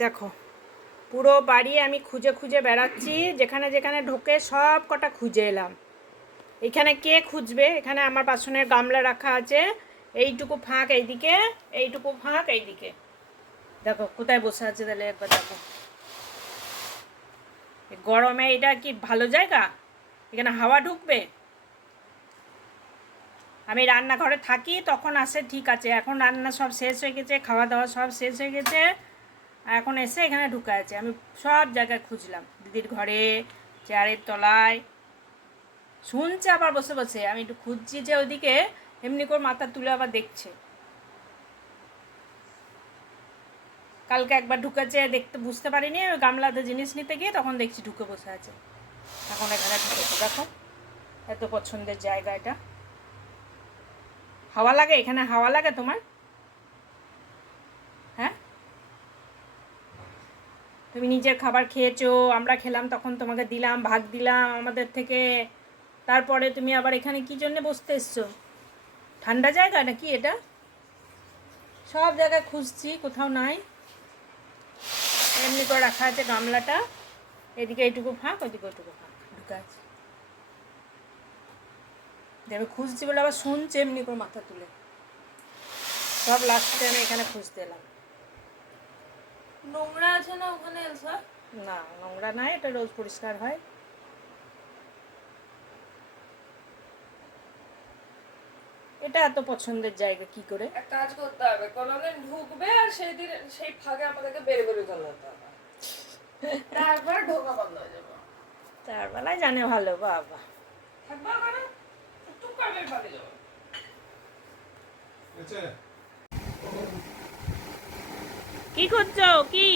দেখো, পুরো বাড়ি আমি খুঁজে খুঁজে বেড়াচ্ছি, যেখানে যেখানে ঢোকে সব কটা খুঁজে এলাম। এখানে কে খুঁজবে? এখানে আমার বাসনের গামলা রাখা আছে, এইটুকু ফাঁক এইদিকে, এইটুকু ফাঁক এইদিকে। দেখো, কোথায় বসে আছে তাহলে একবার দেখো। গরমে এটা কি ভালো জায়গা? এখানে হাওয়া ঢুকবে? আমি রান্নাঘরে থাকি, তখন আসে ঠিক আছে। এখন রান্না সব শেষ হয়ে গেছে, খাওয়া দাওয়া সব শেষ হয়ে গেছে। আর এখন এসে এখানে ঢুকে আছে। আমি সব জায়গায় খুঁজলাম। দিদির ঘরে, চেয়ারের তলায়। শুনছে আবার বসে বসে। আমি একটু খুঁজছি যে ওইদিকে এমনি করে মাথা তুলে আবার দেখছে। কালকে একবার ঢুকেছে, দেখতে বুঝতে পারিনি। ওই গামলাতে জিনিস নিতে গিয়ে তখন দেখছি ঢুকে বসে আছে। এখন এখানে ঢুকেছে। দেখো, এত পছন্দের জায়গা এটা। হাওয়া লাগে? এখানে হাওয়া লাগে তোমার হ্যাঁ তুমি নিজের খাবার খেয়েছো, আমরা খেলাম, তখন তোমাকে দিলাম ভাগ দিলাম আমাদের থেকে। তারপরে তুমি আবার এখানে কি জন্য বসতে এসছো? ঠান্ডা জায়গা নাকি এটা? সব জায়গায় খুঁজছি, কোথাও নাই। এমনি করে রাখা আছে গামলাটা। এদিকে এইটুকু ফাঁক ওইদিকে ওইটুকু ফাঁক, ঢুকে আছে। আমি খুঁজছি বলে আবার শুনছে এমনি করে মাথা তুলে। সব লাস্টে আমি এখানে খুঁজতে এলাম। নোংরা আছে না ওখানে এলসা? না নোংরা নাই এটা রোজ পরিষ্কার হয়। এটা এত পছন্দের জায়গা কি করে? এক কাজ করতে হবে কোনোদিন ঢুকবে আর সেই দিন সেই ফাঁকে আমাদেরকে বের বের চলে যেতে হবে। তারপর ঢোকা বন্ধ হয়ে যাবে। তার বেলায় জানে ভালো বাবা। থাকবে ওখানে? টুক করে বের পালিয়ে যাবে কি করছ কি?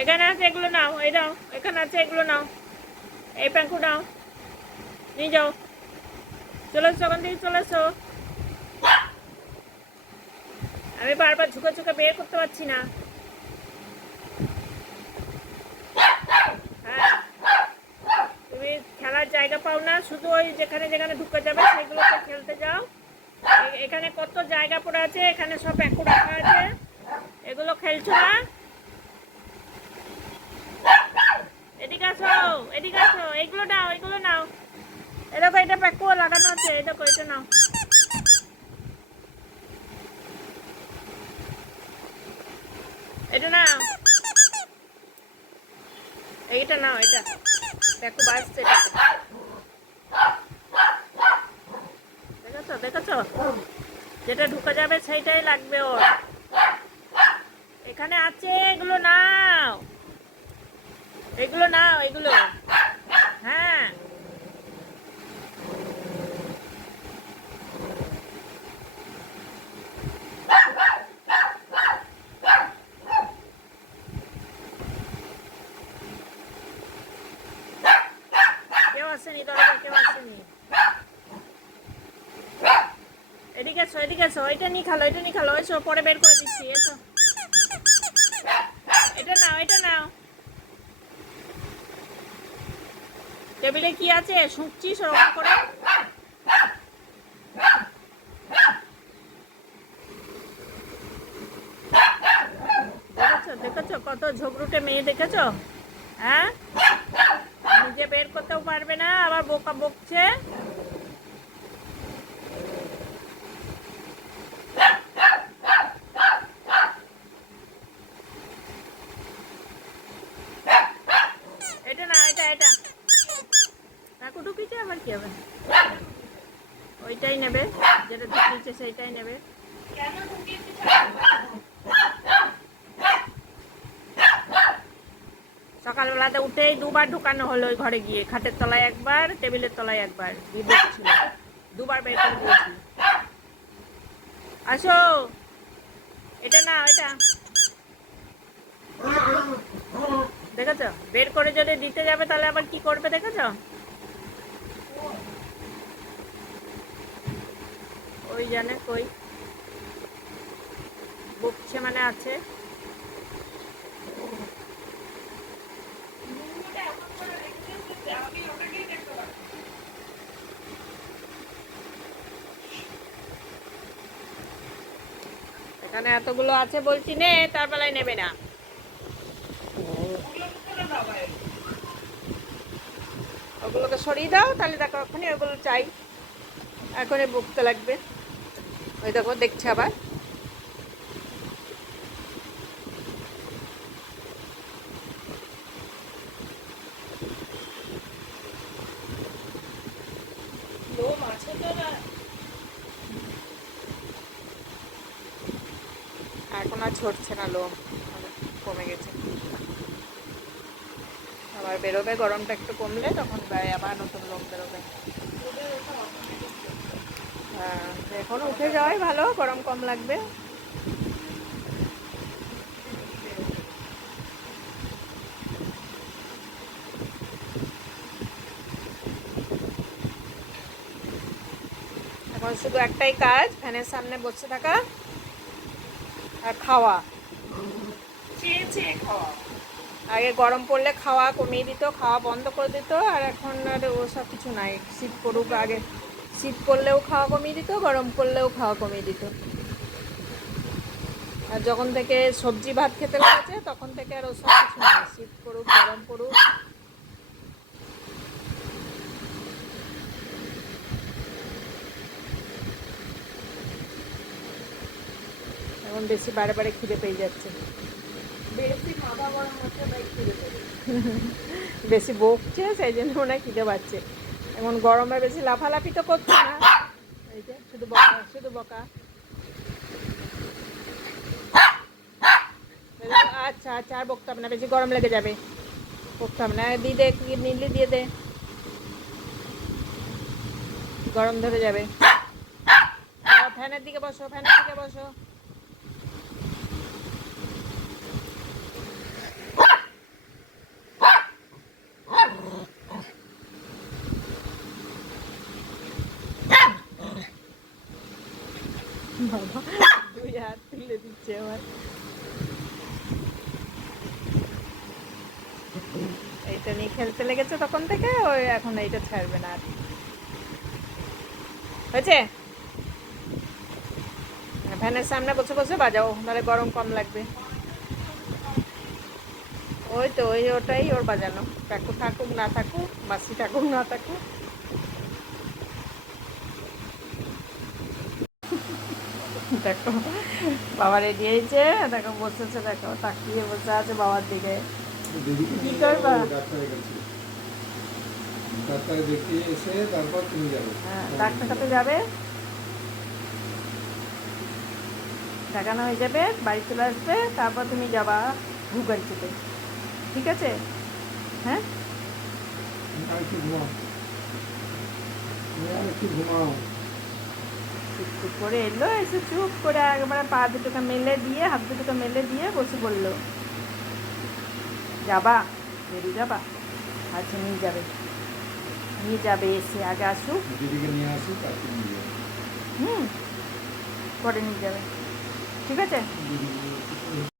এখানে আছে, এগুলো নাও। এই নাও এখানে আছে, এগুলো নাও। এই প্যাঙ্কু নাও। নিয়ে যাও। চলে এসো, ওখান থেকে চলে এসো। আমি বারবার ঝুঁকে ঝুঁকে বের করতে পারছি না। হ্যাঁ। তুমি খেলার জায়গা পাও না, শুধু ওই যেখানে যেখানে ঢুকে যাবে সেগুলোতে খেলতে যাও। এখানে কত জায়গা পড়ে আছে, এখানে সব প্যাকু রাখা আছে। এগুলো খেলছো না? এদিকে আসো এদিকে আসো, এগুলো নাও এগুলো নাও। এ দেখো, এটা প্যাকু লাগানো আছে দেখো নাও। এটা নাও। এইটা নাও, এটা। প্যাকু বাজছে দেখেছ দেখেছ? যেটা ঢুকে যাবে সেইটাই লাগবে ওর। এখানে আছে, এগুলো নাও। এগুলো নাও, এগুলো। হ্যাঁ। কেউ আসেনি, দরজা, কেউ আসেনি। এদিকে এসো এদিকে এসো এটা নিয়ে খালো এটা নিয়ে খালো, এসো, পরে বের করে দিচ্ছি, এসো। এটা নাও এটা নাও। টেবিলে কি আছে? শুকছিস ওরকম করে। দেখেছ কত ঝগড়ুটে মেয়ে দেখেছ? হ্যাঁ? নিজে বের করতেও পারবে না, আবার বোকা বকছে এটা না এটা এটা কাকু ঢুকিয়েছে আবার কি হবে? ওইটাই নেবে, যেটা ঢুকিয়েছে সেইটাই নেবে। সকালবেলাতে উঠেই দুবার ঢুকানো হলো ওই ঘরে গিয়ে, খাটের তলায় একবার, টেবিলের তলায় একবার। বিবেক ছিল দুবার বের করে দিয়েছি আসো! এটা না এটা দেখেছ? বের করে যদি দিতে যাবে, তাহলে আবার কি করবে দেখেছ? ওই জানে কই। বকছে মানে আছে। এখানে এতগুলো আছে বলছি নে তার বেলায় নেবে না। ওগুলোকে সরিয়ে দাও তাহলে দেখো এখনই ওগুলো চাই। এখনই বুকতে লাগবে। ওই দেখো, দেখছে আবার। এখন আর ছড়ছে না লোম কমে গেছে। আবার বেরোবে, গরমটা একটু কমলে, তখন আবার নতুন লোম বেরোবে। এখন উঠে যাওয়াই ভালো গরম কম লাগবে। এখন শুধু একটাই কাজ ফ্যানের সামনে বসে থাকা আর খাওয়া। চেয়ে চেয়ে খাওয়া। আগে গরম পড়লে খাওয়া কমিয়ে দিত খাওয়া বন্ধ করে দিত আর এখন আর ওসব কিছু নাই শীত পড়ুক আগে। শীত পড়লেও খাওয়া কমিয়ে দিত গরম পড়লেও খাওয়া কমিয়ে দিত। আর যখন থেকে সবজি ভাত খেতে লেগেছে তখন থেকে আর ওসব কিছু নাই। শীত পড়ুক গরম পড়ুক। এখন বেশি বারে বারে খিদে পেয়ে যাচ্ছে। বেশি বকছে সেই জন্য হয় খিদে পাচ্ছে। এখন গরমে বেশি লাফালাফি তো করছে না। এই শুধু বকা শুধু বকা। আচ্ছা আচ্ছা আর বকতে হবে না, বেশি গরম লেগে যাবে। বকতে হবে না, দিয়ে দে নিলি দিয়ে দে। গরম ধরে যাবে। ফ্যানের দিকে বসো, ফ্যানের দিকে বসো। বাবা হাত তুলে দিচ্ছে আমার। এইটা নিয়ে খেলতে লেগেছে তখন থেকে ওই এখন এইটা ছাড়বে না আর। হয়েছে? ফ্যানের সামনে বসে বসে বাজাও, নাহলে গরম কম লাগবে। ওই তো, ওই ওটাই ওর বাজানো। কাকু থাকুক, না থাকুক, বাসি থাকুক, না থাকুক। দেখো। বাবা রেডি হয়েছে, দেখো বসেছে, দেখো, তাকিয়ে বসে আছে বাবার দিকে। কি করবা? এসে তারপর তুমি হ্যাঁ দেখানো হয়ে যাবে, বাড়ি চলে আসবে, তারপর তুমি যাবা ভুগাইছিতে ঠিক আছে? হ্যাঁ? ঘুমাও। চুপ করে এলো এসে চুপ করে একবারে পা দুটোকে মেলে দিয়ে হাত দুটোকে মেলে দিয়ে বসে বলল যাবা বেরিয়ে যাবা? আচ্ছা নিয়ে যাবে। নিয়ে যাবে এসে আগে আসুক। দিদিকে নিয়ে আসি তারপর নিয়ে যাবে হুম পরে নিয়ে যাবে। ঠিক আছে?